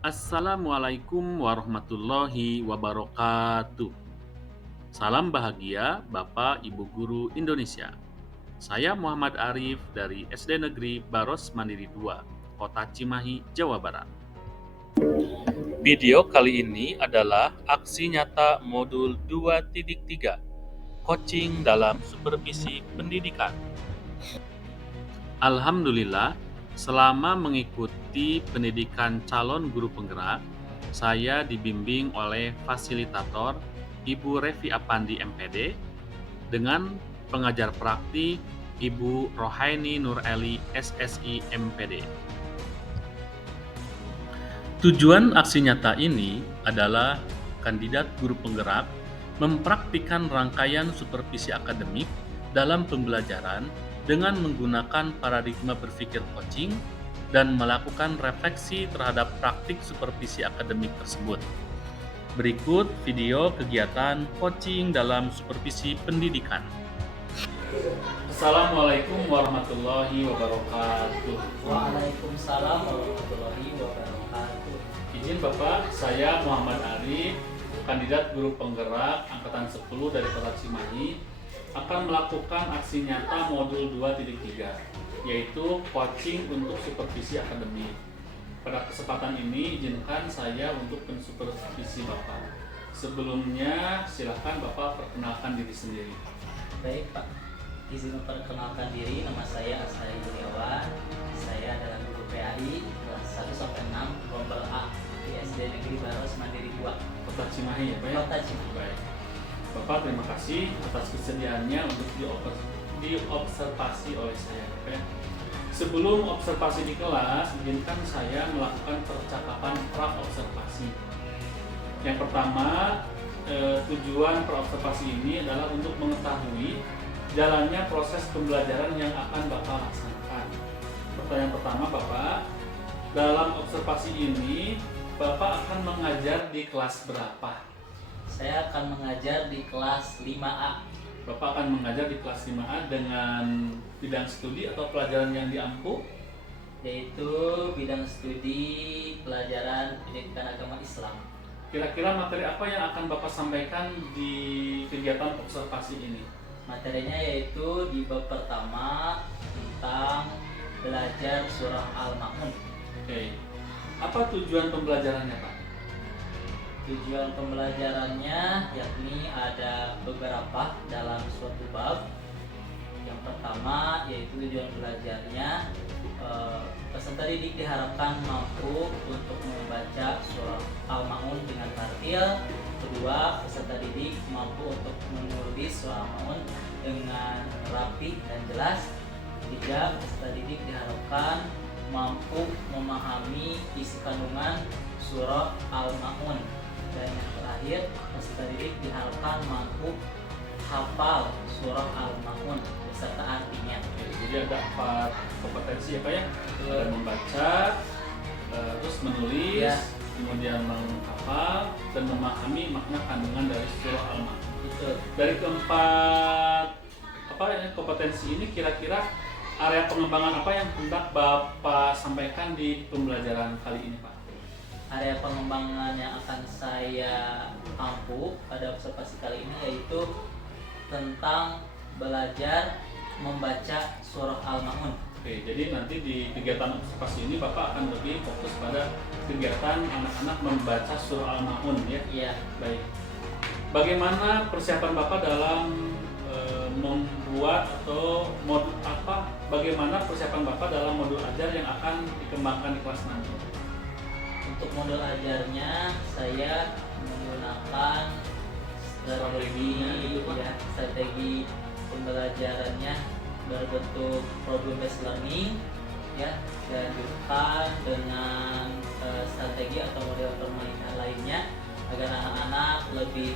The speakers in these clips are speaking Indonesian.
Assalamualaikum warahmatullahi wabarakatuh. Salam bahagia Bapak Ibu Guru Indonesia. Saya Muhammad Arif dari SD Negeri Baros Mandiri 2, Kota Cimahi, Jawa Barat. Video kali ini adalah aksi nyata modul 2.3, coaching dalam supervisi pendidikan. Alhamdulillah, selama mengikuti pendidikan calon guru penggerak, saya dibimbing oleh fasilitator Ibu Revi Apandi MPD dengan pengajar praktik Ibu Rohaini Nureli SSI MPD. Tujuan aksi nyata ini adalah kandidat guru penggerak mempraktikkan rangkaian supervisi akademik dalam pembelajaran dengan menggunakan paradigma berpikir coaching dan melakukan refleksi terhadap praktik supervisi akademik tersebut. Berikut video kegiatan coaching dalam supervisi pendidikan. Assalamualaikum warahmatullahi wabarakatuh. Waalaikumsalam warahmatullahi wabarakatuh. Izin Bapak, saya Muhammad Arif, kandidat guru penggerak angkatan 10 dari Kota Cimahi, akan melakukan aksi nyata modul 2.3, yaitu coaching untuk supervisi akademik. Pada kesempatan ini, izinkan saya untuk mensupervisi Bapak. Sebelumnya, silakan Bapak perkenalkan diri sendiri. Baik Pak, izin memperkenalkan diri, nama saya Asari Kurniawan. Saya adalah guru PAI kelas 1 sampai 6 Rombel A di SD Negeri Baros Mandiri 2, Kota Cimahi ya Pak ya? Kota Cimahi. Baik. Bapak terima kasih atas kesediaannya untuk diobservasi oleh saya Bapak ya. Sebelum observasi di kelas, izinkan saya melakukan percakapan pra-observasi. Yang pertama, tujuan pra-observasi ini adalah untuk mengetahui jalannya proses pembelajaran yang akan Bapak laksanakan. Pertanyaan pertama Bapak, dalam observasi ini Bapak akan mengajar di kelas berapa? Saya akan mengajar di kelas 5A. Bapak akan mengajar di kelas 5A dengan bidang studi atau pelajaran yang diampu? Yaitu bidang studi pelajaran pendidikan agama Islam. Kira-kira materi apa yang akan Bapak sampaikan di kegiatan observasi ini? Materinya yaitu di bab pertama tentang belajar surah Al-Ma'un. Oke. Apa tujuan pembelajarannya Pak? Tujuan pembelajarannya yakni ada beberapa dalam suatu bab. Yang pertama yaitu tujuan belajarnya, peserta didik diharapkan mampu untuk membaca surah Al-Ma'un dengan tartil. Kedua, peserta didik mampu untuk menulis surah Al-Ma'un dengan rapi dan jelas. Ketiga, peserta didik diharapkan mampu memahami isi kandungan surah Al-Ma'un. Dan yang terakhir, peserta didik diharapkan mampu hafal surah Al-Ma'un beserta artinya. Jadi ada 4 kompetensi ya Pak ya? Ada membaca, terus menulis, Ya. kemudian menghafal dan memahami makna kandungan dari surah Al-Ma'un. Betul. Dari keempat kompetensi ini kira-kira area pengembangan apa yang hendak Bapak sampaikan di pembelajaran kali ini Pak? Area pengembangan yang akan saya ampu pada observasi kali ini yaitu tentang belajar membaca surah Al-Ma'un. Oke, jadi nanti di kegiatan observasi ini Bapak akan lebih fokus pada kegiatan anak-anak membaca surah Al-Ma'un ya? Iya. Baik. Bagaimana persiapan Bapak dalam membuat atau modul apa? Bagaimana persiapan Bapak dalam modul ajar yang akan dikembangkan di kelas nanti? Untuk modul ajarnya saya menggunakan strategi pembelajarannya berbentuk problem based learning ya, dan dilanjutkan dengan strategi atau model permainan lainnya agar anak-anak lebih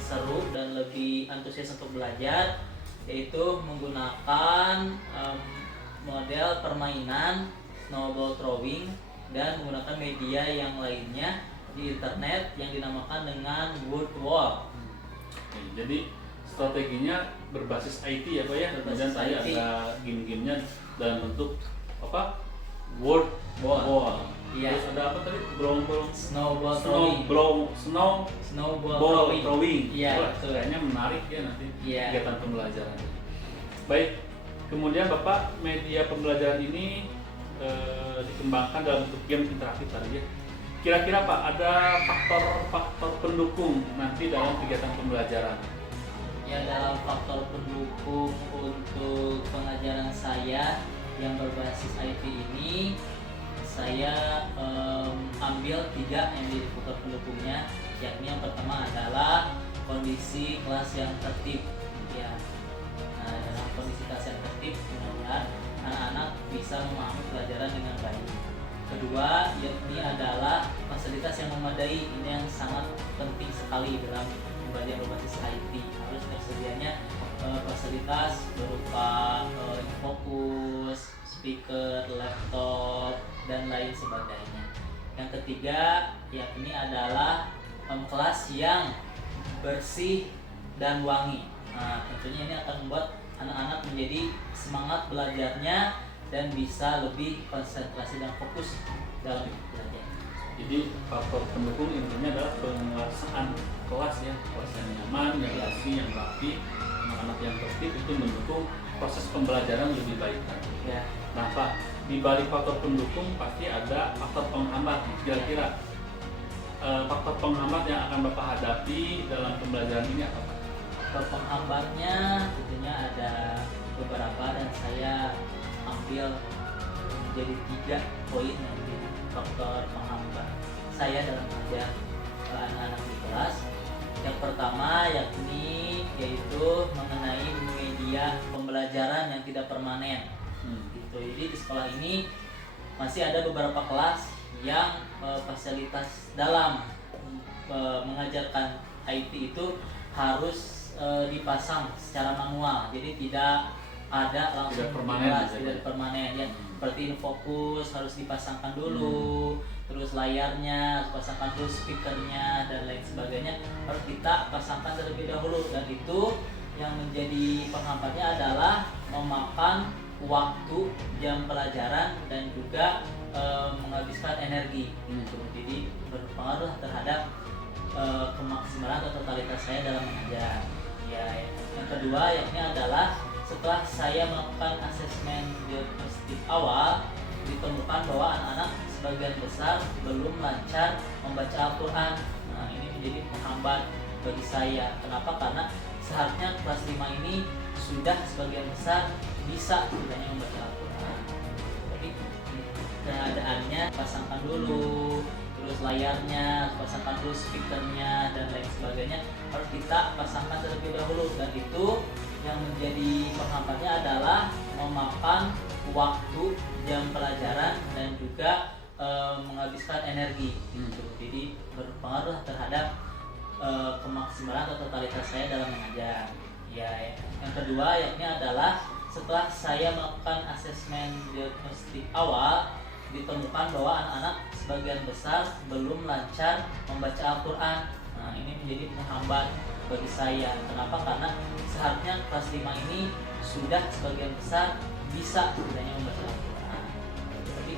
seru dan lebih antusias untuk belajar, yaitu menggunakan model permainan snowball throwing dan menggunakan media yang lainnya di internet yang dinamakan dengan word wall. Oke, jadi strateginya berbasis IT ya Pak ya? Kemudian Berbasis saya IT. ada game-gamenya dalam bentuk apa? Word Wall. wall. Iya. Terus ada apa tadi? Snowball throwing. Iya, Wah, betul. kayaknya menarik ya nanti Iya. kegiatan pembelajaran. Baik, kemudian Bapak, media pembelajaran ini dikembangkan dalam bentuk game interaktif tadi ya. Kira-kira Pak, ada faktor-faktor pendukung nanti dalam kegiatan pembelajaran? Ya, dalam faktor pendukung untuk pengajaran saya yang berbasis IT ini, saya ambil 3 yang jadi faktor pendukungnya, yakni yang pertama adalah kondisi kelas yang tertib. Ya, nah, dalam kondisi kelas yang tertib, mudah-mudahan anak-anak bisa memahami pelajaran dengan baik. Kedua, yakni adalah fasilitas yang memadai. Ini yang sangat penting sekali dalam pembelajaran berbasis IT. Harus tersedianya fasilitas berupa fokus, speaker, laptop, dan lain sebagainya. Yang ketiga, yakni adalah kelas yang bersih dan wangi. Nah, tentunya ini akan membuat anak-anak menjadi semangat belajarnya dan bisa lebih konsentrasi dan fokus dalam belajar. Jadi faktor pendukung intinya adalah penguasaan kelas ya, kelas yang nyaman, yang bersih, yang rapi, anak-anak yang tertib itu mendukung proses pembelajaran lebih baik lagi. Ya. Nah Pak, di balik faktor pendukung pasti ada faktor penghambat. Kira-kira faktor penghambat yang akan Bapak hadapi dalam pembelajaran ini apa Pak? Faktor penghambatnya tentunya ada beberapa dan saya ambil menjadi 3 poin yang menjadi faktor penghambat saya dalam mengajar anak-anak di kelas. Yang pertama yaitu mengenai media pembelajaran yang tidak permanen. Gitu. Jadi di sekolah ini masih ada beberapa kelas yang fasilitas dalam mengajarkan IT itu harus dipasang secara manual. Jadi tidak ada langsung tidak permanen, tidak permanen ya. Seperti fokus harus dipasangkan dulu, terus layarnya harus pasangkan dulu, speakernya dan lain sebagainya harus kita pasangkan terlebih dahulu, dan itu yang menjadi penghambatnya adalah memakan waktu jam pelajaran dan juga menghabiskan energi. Jadi berpengaruh terhadap kemaksimalan atau totalitas saya dalam mengajar. Ya, yang kedua yakni adalah setelah saya melakukan asesmen diagnostik awal, ditemukan bahwa anak-anak sebagian besar belum lancar membaca Al-Quran. Nah, ini menjadi penghambat bagi saya. Kenapa? Karena seharusnya kelas 5 ini sudah sebagian besar bisa sebenarnya membaca Al-Quran. Tapi keadaannya pasangkan dulu, terus layarnya, pasangkan dulu speakernya dan lain sebagainya harus kita pasangkan terlebih dahulu, dan itu yang menjadi penghambatnya adalah memakan waktu jam pelajaran dan juga menghabiskan energi. Jadi berpengaruh terhadap kemaksimalan atau totalitas saya dalam mengajar. Ya, yang kedua yakni adalah setelah saya melakukan asesmen diagnostik awal, ditemukan bahwa anak-anak sebagian besar belum lancar membaca Al-Quran. Nah, ini menjadi penghambat bagi saya. Kenapa? Karena seharusnya kelas 5 ini sudah sebagian besar bisa sebenarnya membaca Al-Quran. Jadi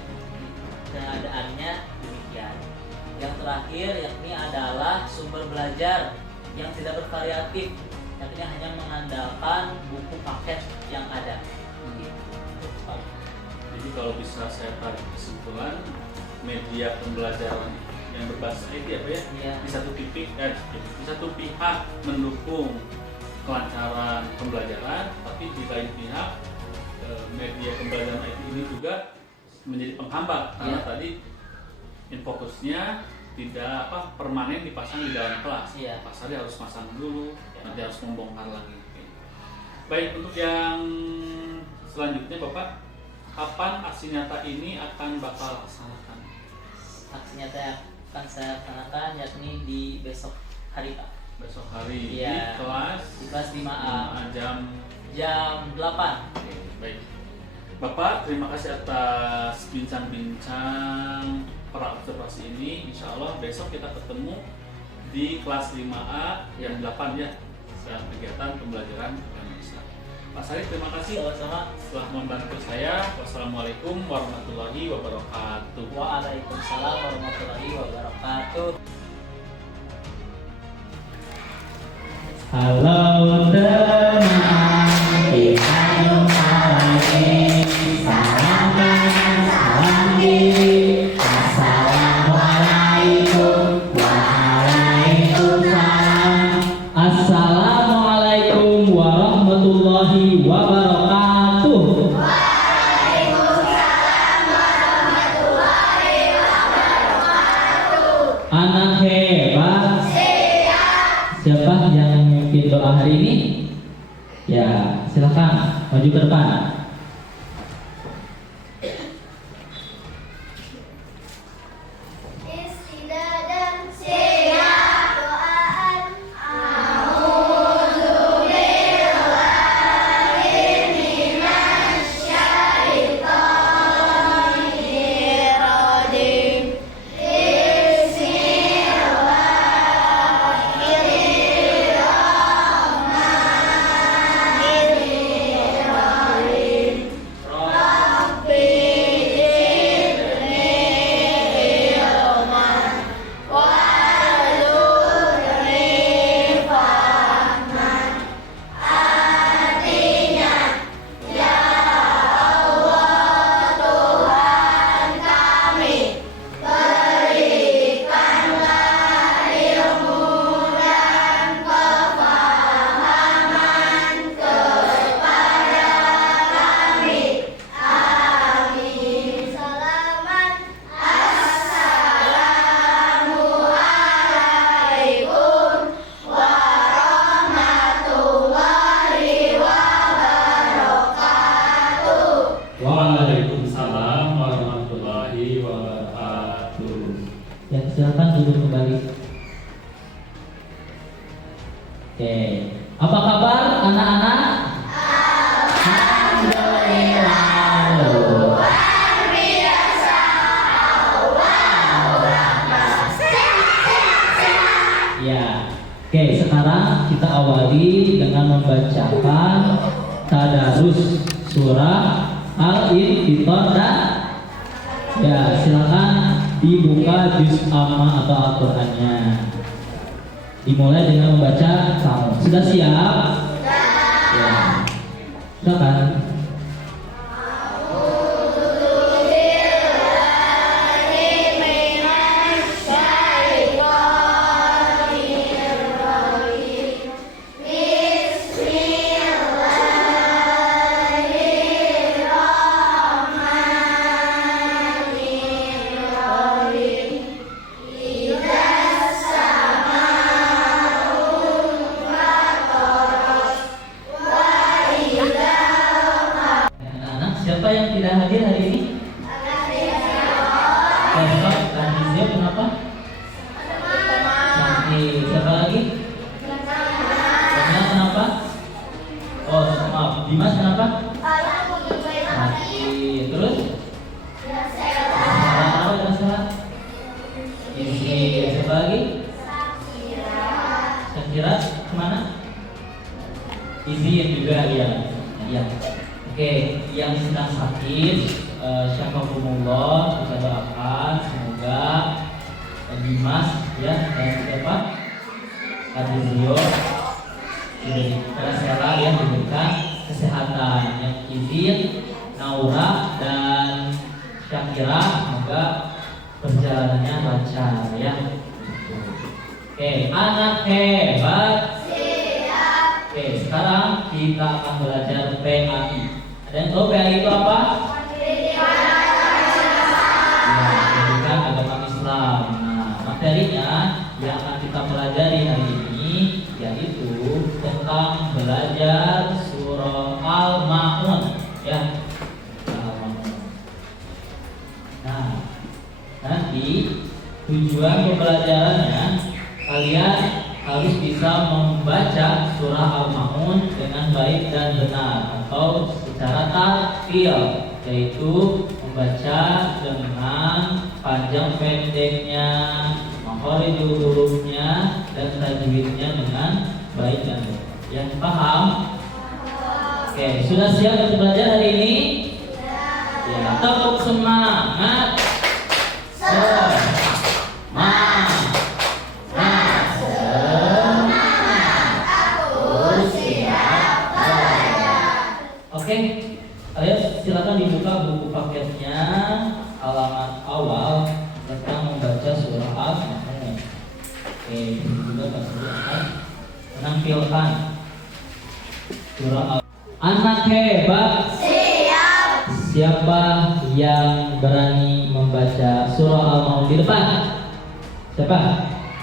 keadaannya demikian. Yang terakhir yakni adalah sumber belajar yang tidak bervariatif, yakni hanya mengandalkan buku paket yang ada. Jadi kalau bisa saya tarik kesimpulan, media pembelajaran yang berbasis IT apa ya? Iya. Di satu pihak mendukung kelancaran pembelajaran, tapi di lain pihak media pembelajaran IT ini juga menjadi penghambat karena tadi infokusnya tidak permanen dipasang di dalam kelas. Pasarnya harus pasang dulu, nanti harus membongkar lagi. Baik, untuk yang selanjutnya Bapak, kapan aksi nyata ini akan Bapak laksanakan? Aksi nyata yang akan saya laksanakan yakni di besok hari Pak. Besok hari Iya. di kelas Di kelas 5A jam 8. Oke, baik. Bapak, terima kasih atas bincang-bincang praobservasi ini. Insya Allah besok kita ketemu di kelas 5A jam 8 ya, dalam kegiatan pembelajaran agama Islam. Mas Arif, terima kasih Sama-sama. telah membantu saya. Wassalamualaikum warahmatullahi wabarakatuh. Waalaikumsalam warahmatullahi wabarakatuh. Halo teman, kita jumpa lagi. Salaman, salam diri. Assalamualaikum, waalaikumsalam. Assalamualaikum warahmatullahi wabarakatuh. Anak hebat. Siapa yang memimpin doa hari ini? Ya, silakan maju ke depan. Istidadan siap doaan A'udzubillahiminasyaitonirrajim. Bismillahirrahmanirrahim. Rabbi zidni ilman warzuqni fahman. Artinya, ya Allah Tuhan kami, berikanlah ilmu dan kefahaman kepada kami. Amin. Salaman. Assalamualaikum warahmatullahi wabarakatuh. Waalaikumsalam warahmatullahi wabarakatuh. Ya, silakan duduk kembali. Oke, apa kabar anak-anak? Alhamdulillah. Luar biasa. Ya, oke. Sekarang kita awali dengan membacakan tadarus surah Al-Infitor dan ya silakan dibuka juz amma atau Al-Qur'annya. Dimulai dengan membaca kamu. Sudah siap? Ya. Silakan. Anak-anak, siapa yang tidak hadir hari ini? Besok tadi siap kenapa? Nanti siapa lagi? Sonia kenapa? Oh maaf, Dimas kenapa? Mati. Terus? Sarah dan Sarah? Isi siapa lagi? Sakira kemana? Izin juga ya. Ya. Oke, yang sedang sakit, syafaqumullah kita doakan semoga Dimas ya dan siapa? Adizio diberikan sehat ya, diberikan kesehatan. Yang izin Naura dan Syakira semoga perjalanannya lancar ya. Oke, anak hebat. Oke, sekarang kita akan belajar PAI. Ada yang tahu PAI itu apa? Ya, pendidikan agama Islam. Nah, materinya yang akan kita pelajari hari ini yaitu tentang belajar surah Al-Ma'un ya. Al-Ma'un. Nah, nanti tujuan pembelajarannya kalian harus bisa membaca surah Al-Ma'un dengan baik dan benar atau secara tartil, yaitu membaca dengan panjang pendeknya, makhorijul hurufnya dan tajwidnya dengan baik dan benar. Yang paham? Oke, sudah siap untuk belajar hari ini? Ya, tepuk semangat. Oke, kalian silakan dibuka buku paketnya halaman awal tentang membaca surah Al-Mahmud. Oke, juga Pak akan menampilkan surah Al. Anak hebat. Siap. Siapa yang berani membaca surah Al-Mahmud di depan? Siapa?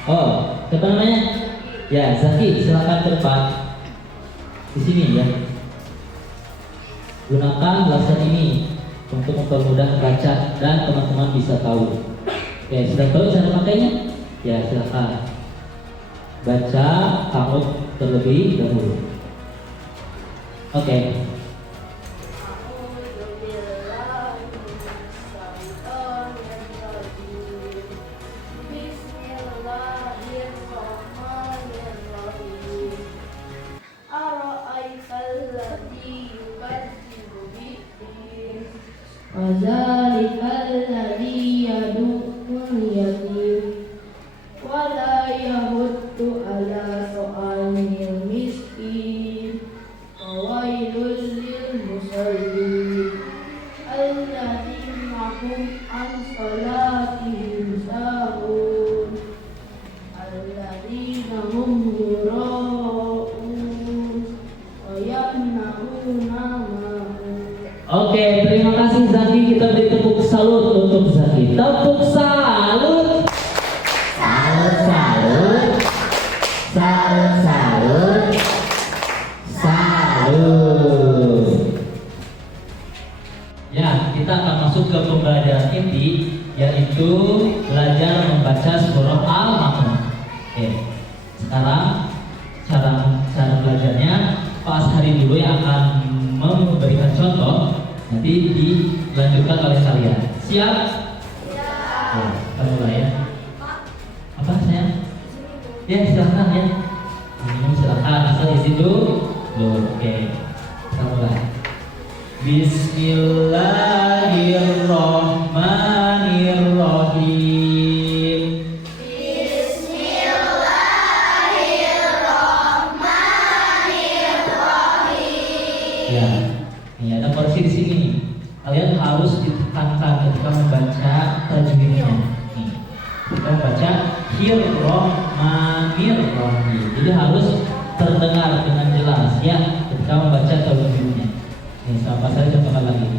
Oh, siapa namanya? Ya, Zaki, silakan ke depan. Di sini ya. Gunakan laser ini untuk mempermudah baca dan teman-teman bisa tahu. Oke, sudah tahu cara pakainya? Ya, silakan. Baca Al-Mahmud terlebih dahulu. Oke. Wazalikal ladzi yad'ul yatim wa la yahuddu ala ta'amil miskin wailul lil musallin alladzina hum an salatihim sahun alladzina hum yura'un wa yamna'una ma'un. Oke, terima kasih Zaki. Kita beri tepuk salut untuk Zaki. Tepuk salut. Salut, salut. Salut, salut. Salut. Ya, kita akan masuk ke pembelajaran inti, yaitu belajar membaca surah Al-Mahmud. Oke, sekarang cara belajarnya Pak Ashari dulu yang akan memberikan contoh, nanti dilanjutkan oleh kalian. Siap? Siap. Ya, kita mulai ya. Apa sayang? Ya, silakan ya. Ini silakan, asal di situ. Oke, kita mulai. Bismillahirrahmanirrahim. Ya, ini ada porsi di sini. Kalian harus ditekankan ketika membaca tajwidnya. Nih, kita membaca Hirrahmanirrahim. Jadi harus terdengar dengan jelas ya ketika membaca tajwidnya. Nih, sampai saya contohkan lagi.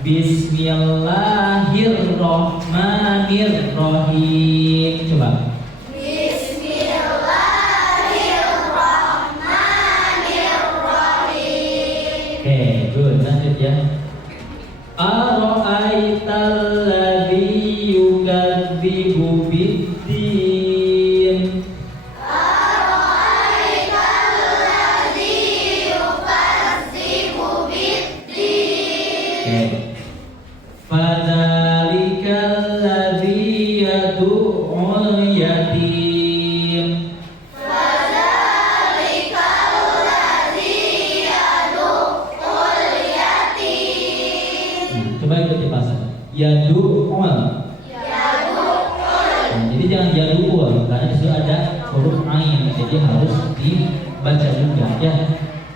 Bismillahirrahmanirrahim. Coba. Oke, good. Lanjut ya. Ara'aital ladzi yukadzibu biddin. Oke. Fadzalikal ladzi yad'ul yatim. Coba ikuti pasal. Yadu'ul. Jadi jangan yadu'ul karena di situ ada huruf ain, jadi harus dibaca juga ya.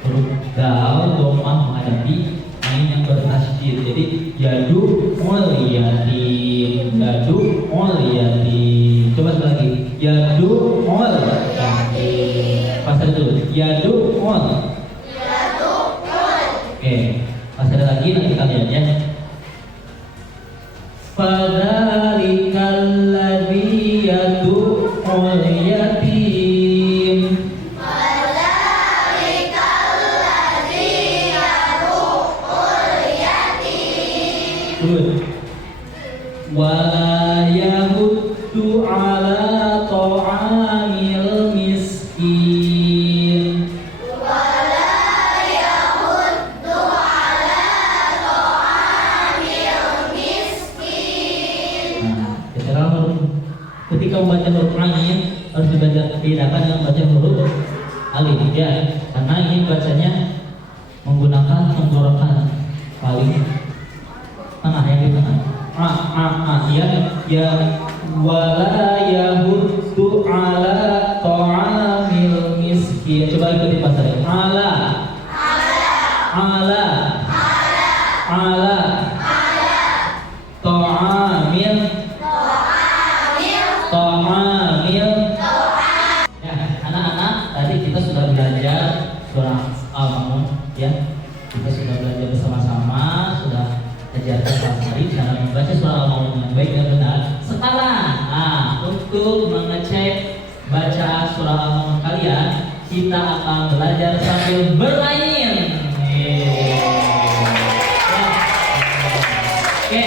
Huruf dal dhammah menghadapi ain yang bertasydid. Jadi yadu'ul yatim, yadu'ul yatim. Coba sekali lagi. Yadu'ul yatim. Pasal dulu. Yadu'ul. Oke, pasal lagi nanti kalian ya. Fadzalikal ladzi yad'ul yatim. Good. Wa yahuddu ala ta'amil miskin. Ketika membaca huruf ain harus dibedakan dengan baca huruf alif ya, karena ini bacanya menggunakan tenggorokan paling tengah yang di tengah. Ya wala yahuddu ala ta'amil miskin. Coba ikuti Pak Sari. Ala ta'amil. Ya, anak-anak, tadi kita sudah belajar surah Al-Ma'un, ya. Kita sudah belajar bersama-sama, sudah ajarkan Pak Sari cara membaca surah Al-Ma'un dengan baik dan benar. Sekarang, untuk mengecek baca surah Al-Ma'un kalian, kita akan belajar sambil bermain. Oke,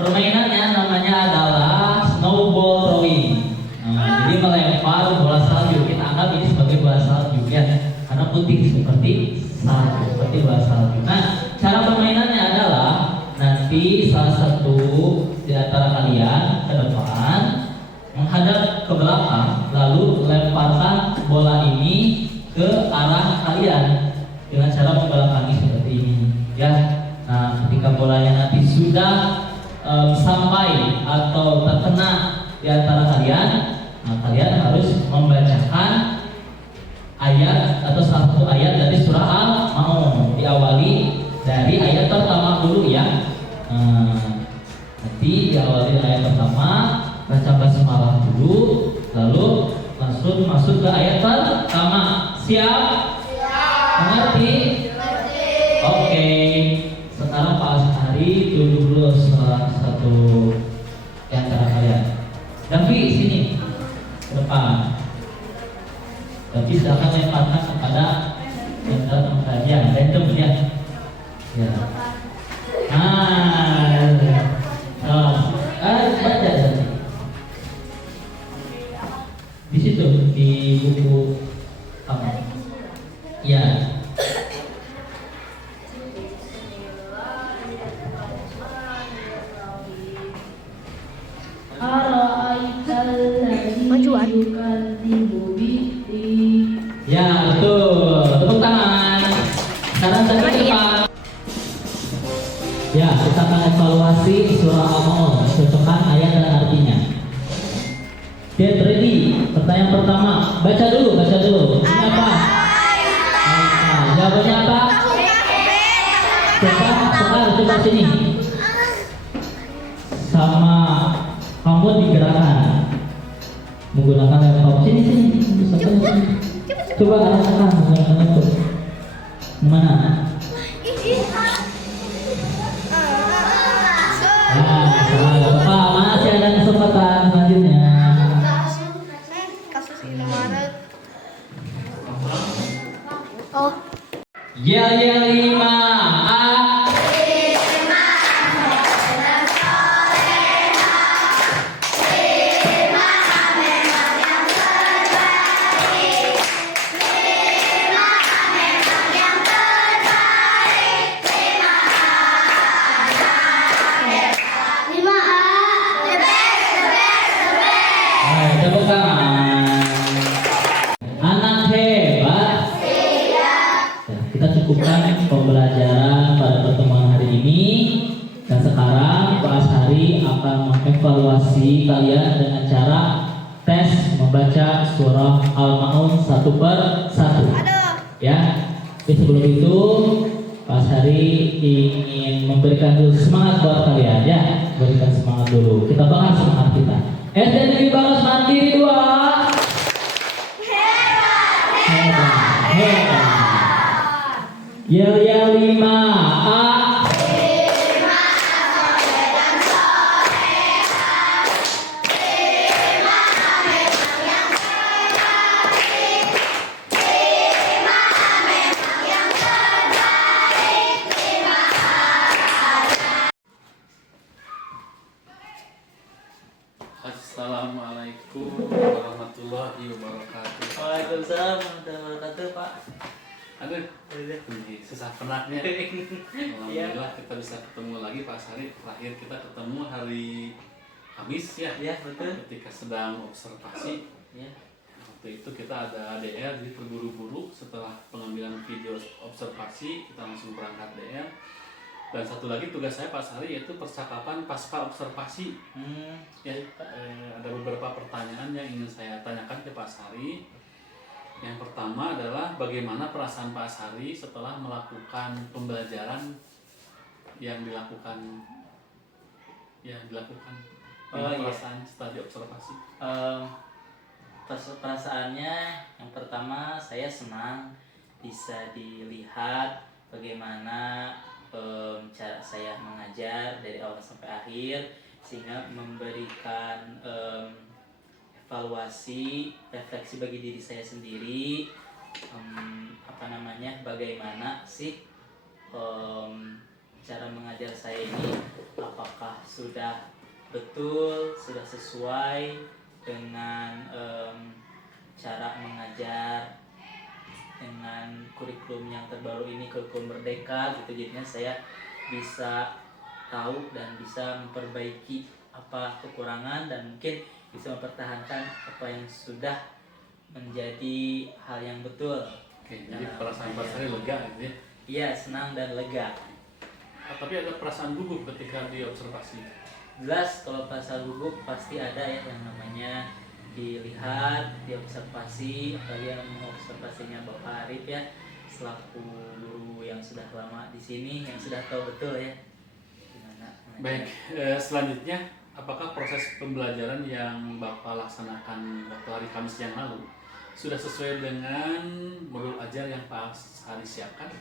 permainannya namanya adalah snowball throwing. Jadi melempar bola salju. Kita anggap ini sebagai bola salju, ya, karena putih seperti salju, seperti bola salju. Nah, cara permainannya adalah nanti salah satu di antara kalian ke depan menghadap ke belakang, lalu lemparkan bola ini ke arah kalian dengan cara membelakangi seperti ini, ya. Nah, ketika bolanya nanti sudah sampai atau terkena di antara kalian, nah, kalian harus membacakan ayat atau satu ayat dari surah Al-Ma'un. Diawali dari ayat pertama dulu, ya. Nanti diawali ayat pertama, baca basmalah dulu, lalu langsung masuk ke ayat pertama. Siap? Mengerti? Oke. Sekarang Pak Ashari duduk dulu salah satu di antara kalian. Davi sini ke depan. Davi silakan lemparkan kepada yang datang saja. Random, ya. Ya. Baca tadi. Di situ di buku apa? Ya. Ya, betul. Tepuk tangan. Sekarang tadi cepat. Ya, kita akan evaluasi surah Al-Ma'un, cocokkan ayat dan artinya. Get ready. Pertanyaan pertama, baca dulu. Ini apa? Jawabannya apa? Coba sini. Sama kamu digerakkan menggunakan laptop. Sini. Coba arahkan menggunakan laptop. Mana? Masih ada kesempatan selanjutnya. Yel 5 anak hebat. Kita cukupkan pembelajaran pada pertemuan hari ini, dan sekarang Pak Ashari akan mengevaluasi kalian dengan cara tes membaca surah Al-Ma'un 1/1. Ya, tapi sebelum itu Pak Ashari ingin memberikan dulu semangat buat kalian, ya. Berikan semangat dulu. Kita bahas semangat kita. SD Negeri Balas Mandiri 2. Hebat. Yel 5 Assalamualaikum warahmatullahi wabarakatuh. Waalaikumsalam warahmatullahi wabarakatuh, Pak. Aduh, ini susah penatnya. Alhamdulillah kita bisa ketemu lagi Pak Ashari. Terakhir kita ketemu hari Kamis, ya. Ya, betul. Ketika sedang observasi. Ya. waktu itu kita ada DR, jadi terburu-buru setelah pengambilan video observasi kita langsung berangkat DR. Dan satu lagi tugas saya Pak Sari yaitu percakapan pasca observasi. Ya, ada beberapa pertanyaan yang ingin saya tanyakan ke Pak Sari. Yang pertama adalah bagaimana perasaan Pak Sari setelah melakukan pembelajaran yang dilakukan perasaan setelah diobservasi. Perasaannya yang pertama saya senang bisa dilihat bagaimana cara saya mengajar dari awal sampai akhir, sehingga memberikan evaluasi, refleksi bagi diri saya sendiri, bagaimana sih cara mengajar saya ini, apakah sudah betul, sudah sesuai dengan cara mengajar dengan kurikulum yang terbaru ini, kurikulum Merdeka gitu. Jadinya saya bisa tahu dan bisa memperbaiki apa kekurangan dan mungkin bisa mempertahankan apa yang sudah menjadi hal yang betul. Oke, jadi perasaan Pak Sari lega gitu ya? Iya, senang dan lega. Tapi ada perasaan gugup ketika diobservasi? Jelas kalau perasaan gugup pasti ada ya, yang namanya dilihat, diobservasi, apalagi yang mengobservasinya Bapak Arif ya, selaku guru yang sudah lama di sini, yang sudah tahu betul ya gimana. Baik, selanjutnya apakah proses pembelajaran yang Bapak laksanakan waktu hari Kamis yang lalu sudah sesuai dengan modul ajar yang Pak Sari siapkan?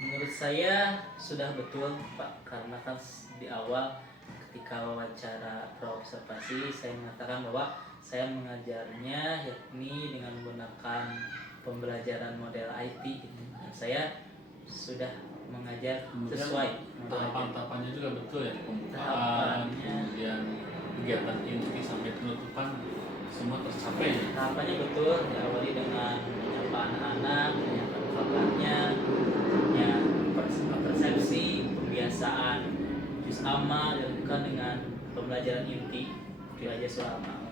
Menurut saya sudah betul Pak, karena kan di awal ketika wawancara praobservasi saya mengatakan bahwa saya mengajarnya yakni dengan menggunakan pembelajaran model IT gitu. Dan saya sudah mengajar sesuai tahapan-tahapannya juga betul ya, pembukaan, tahapannya, kemudian kegiatan inti sampai penutupan semua tercapai. Tahapannya betul, diawali dengan menyapa anak-anak, menyiapkan kabarnya, ya, persepsi, pembiasaan juz amma dilakukan dengan pembelajaran inti belajar surah Al-Ma'un.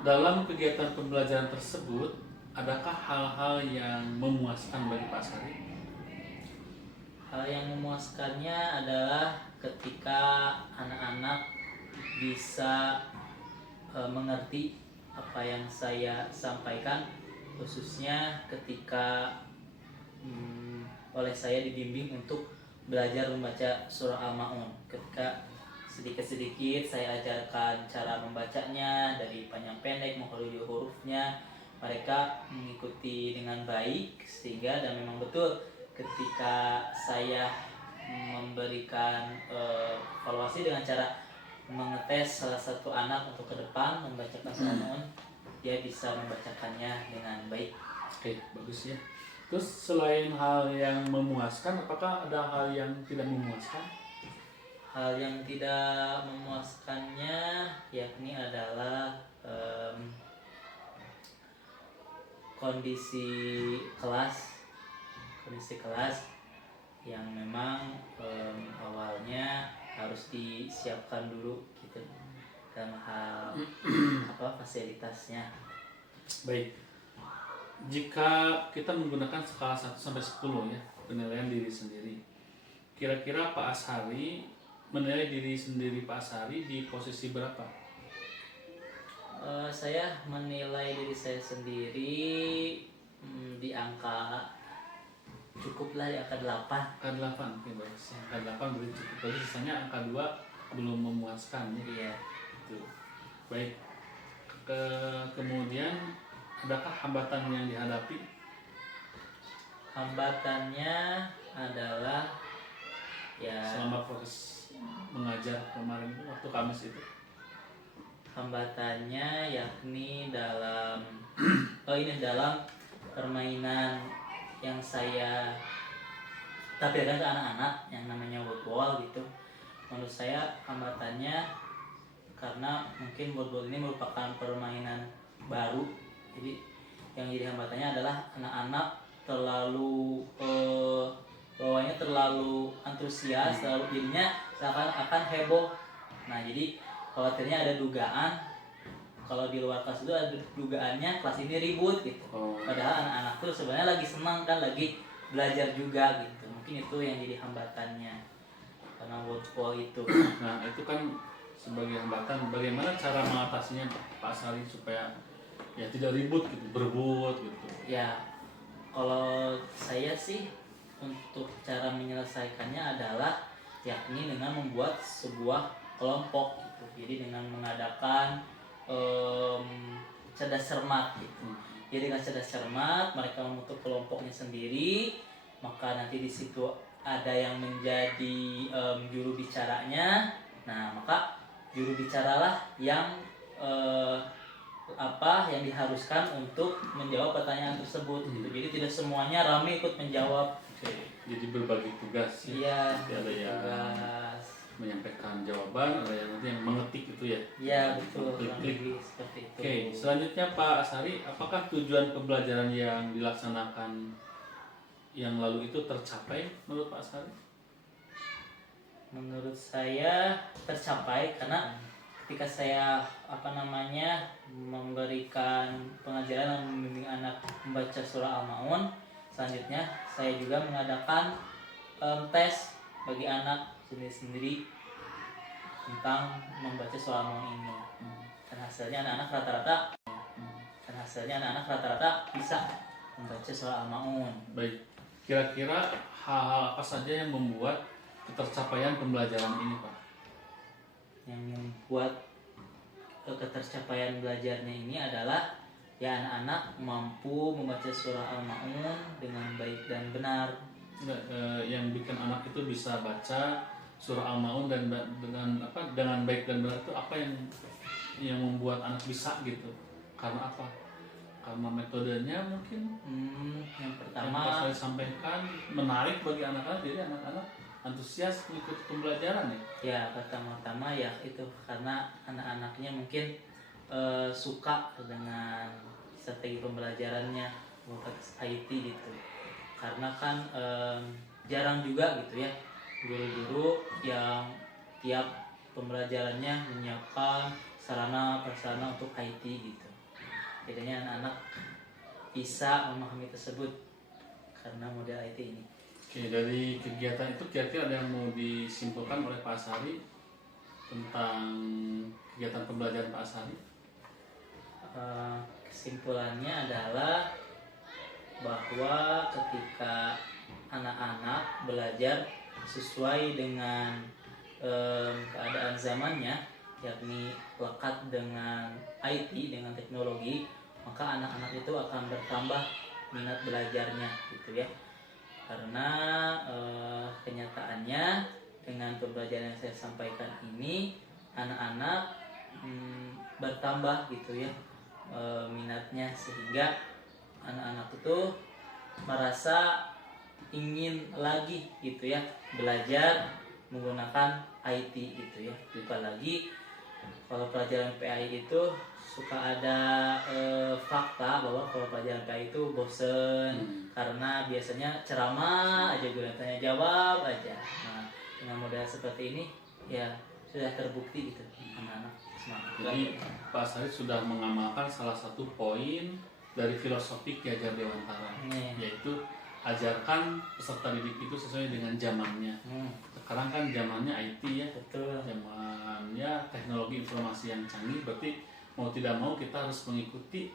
Dalam kegiatan pembelajaran tersebut, adakah hal-hal yang memuaskan bagi Pak Sari? Hal yang memuaskannya adalah ketika anak-anak bisa mengerti apa yang saya sampaikan, khususnya ketika oleh saya dibimbing untuk belajar membaca surah Al-Ma'un. Ketika sedikit-sedikit saya ajarkan cara membacanya dari panjang pendek maupun hurufnya, mereka mengikuti dengan baik, sehingga dan memang betul ketika saya memberikan evaluasi dengan cara mengetes salah satu anak untuk ke depan membacakan surah Al-Ma'un, dia bisa membacakannya dengan baik. Oke, bagus ya. Terus selain hal yang memuaskan, apakah ada hal yang tidak memuaskan? Hal yang tidak memuaskannya yakni adalah kondisi kelas yang memang awalnya harus disiapkan dulu gitu dalam hal fasilitasnya. Baik. Jika kita menggunakan skala 1 sampai 10 ya, penilaian diri sendiri. Kira-kira Pak Ashari menilai diri sendiri Pak Ashari di posisi berapa? Saya menilai diri saya sendiri di angka cukuplah, di angka 8. Angka 8, oke bagus. Angka 8 berarti cukup. Berarti sisanya angka 2 belum memuaskan ya? Iya. Itu. Baik. Kemudian adakah hambatan yang dihadapi? Hambatannya adalah ya selama proses mengajar kemarin itu, waktu Kamis itu? Hambatannya yakni dalam dalam permainan yang saya tampilkan ke anak-anak yang namanya woodball gitu. Menurut saya hambatannya karena mungkin woodball ini merupakan permainan baru, jadi yang jadi hambatannya adalah anak-anak terlalu bawahnya terlalu antusias, terlalu jadinya seakan-akan heboh. Nah, jadi khawatirnya ada dugaan kalau di luar kelas itu ada dugaannya kelas ini ribut gitu. Oh. Padahal anak-anak tuh sebenarnya lagi senang kan, lagi belajar juga gitu. Mungkin itu yang jadi hambatannya karena word wall itu. Nah itu kan sebagai hambatan. Bagaimana cara mengatasinya Pak Sari supaya ya tidak ribut gitu, berebut gitu? Ya, kalau saya sih untuk cara menyelesaikannya adalah yakni dengan membuat sebuah kelompok gitu. Jadi dengan mengadakan cerdas cermat gitu. Jadi dengan cerdas cermat mereka membentuk kelompoknya sendiri, maka nanti di situ ada yang menjadi juru bicaranya. Nah, maka juru bicaralah yang yang diharuskan untuk menjawab pertanyaan tersebut gitu. Jadi tidak semuanya ramai ikut menjawab. Oke, jadi berbagi tugas ya. Iya, Jadi ada yang tugas. menyampaikan jawaban, ada yang nanti yang mengetik itu ya. Iya, betul. Klik. Kurang lebih seperti itu. Oke, selanjutnya Pak Asari, apakah tujuan pembelajaran yang dilaksanakan yang lalu itu tercapai menurut Pak Asari? Menurut saya tercapai karena ketika saya memberikan pengajaran dan membimbing anak membaca surah Al-Maun, selanjutnya saya juga mengadakan tes bagi anak sendiri-sendiri tentang membaca surah Al-Maun ini. Dan hasilnya anak-anak rata-rata bisa membaca surah Al-Maun. Baik, kira-kira hal-hal apa saja yang membuat ketercapaian pembelajaran ini Pak? Yang membuat ketercapaian belajarnya ini adalah ya anak-anak mampu membaca surah Al-Maun dengan baik dan benar. Yang bikin anak itu bisa baca surah Al-Maun dan dengan baik dan benar itu apa yang membuat anak bisa gitu? Karena apa? Karena metodenya mungkin Yang yang pertama saya sampaikan menarik bagi anak-anak, jadi anak-anak antusias mengikuti pembelajaran ya. ya pertama-tama ya itu karena anak-anaknya mungkin suka dengan strategi pembelajarannya buat IT gitu. Karena kan jarang juga gitu ya guru-guru yang tiap pembelajarannya menyiapkan sarana prasarana untuk IT gitu. Jadinya anak-anak bisa memahami tersebut karena model IT ini. Oke, dari kegiatan itu kira-kira ada yang mau disimpulkan oleh Pak Asari tentang kegiatan pembelajaran Pak Asari? Kesimpulannya adalah bahwa ketika anak-anak belajar sesuai dengan keadaan zamannya, yakni lekat dengan IT, dengan teknologi, maka anak-anak itu akan bertambah minat belajarnya gitu ya. Karena kenyataannya dengan pembelajaran yang saya sampaikan ini anak-anak bertambah gitu ya minatnya, sehingga anak-anak itu merasa ingin lagi gitu ya belajar menggunakan IT gitu ya. Apalagi kalau pelajaran PAI itu suka ada fakta bahwa kalau pelajaran PAI itu bosen karena biasanya ceramah aja, guru tanya jawab aja. Nah, dengan model seperti ini ya sudah terbukti gitu anak-anak semangat. Jadi Pak Asari sudah mengamalkan salah satu poin dari filosofi Ki Hajar Dewantara, yaitu ajarkan peserta didik itu sesuai dengan zamannya. Sekarang kan zamannya IT ya, Betul. zamannya teknologi informasi yang canggih, berarti mau tidak mau kita harus mengikuti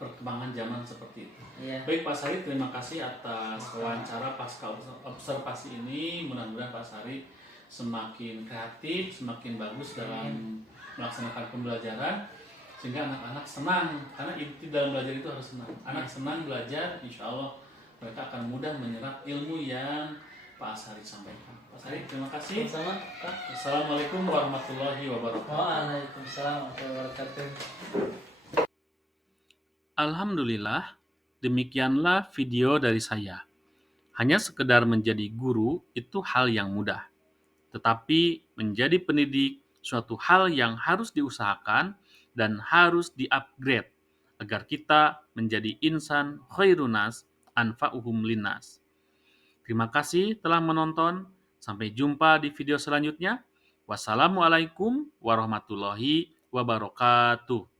perkembangan zaman seperti itu. Iya. Baik Pak Sari, terima kasih atas wawancara pasca observasi ini. Mudah-mudahan Pak Sari semakin kreatif, semakin bagus dalam melaksanakan pembelajaran, sehingga anak-anak senang, karena inti dalam belajar itu harus senang. Anak senang belajar, insya Allah mereka akan mudah menyerap ilmu yang Pak Sari sampaikan. Pak Sari, terima kasih. Sama-sama, Pak. Assalamualaikum warahmatullahi wabarakatuh. Waalaikumsalam warahmatullahi wabarakatuh. Alhamdulillah, demikianlah video dari saya. Hanya sekedar menjadi guru itu hal yang mudah. Tetapi menjadi pendidik suatu hal yang harus diusahakan dan harus di-upgrade agar kita menjadi insan khairunas anfa'uhum linnas. Terima kasih telah menonton. Sampai jumpa di video selanjutnya. Wassalamualaikum warahmatullahi wabarakatuh.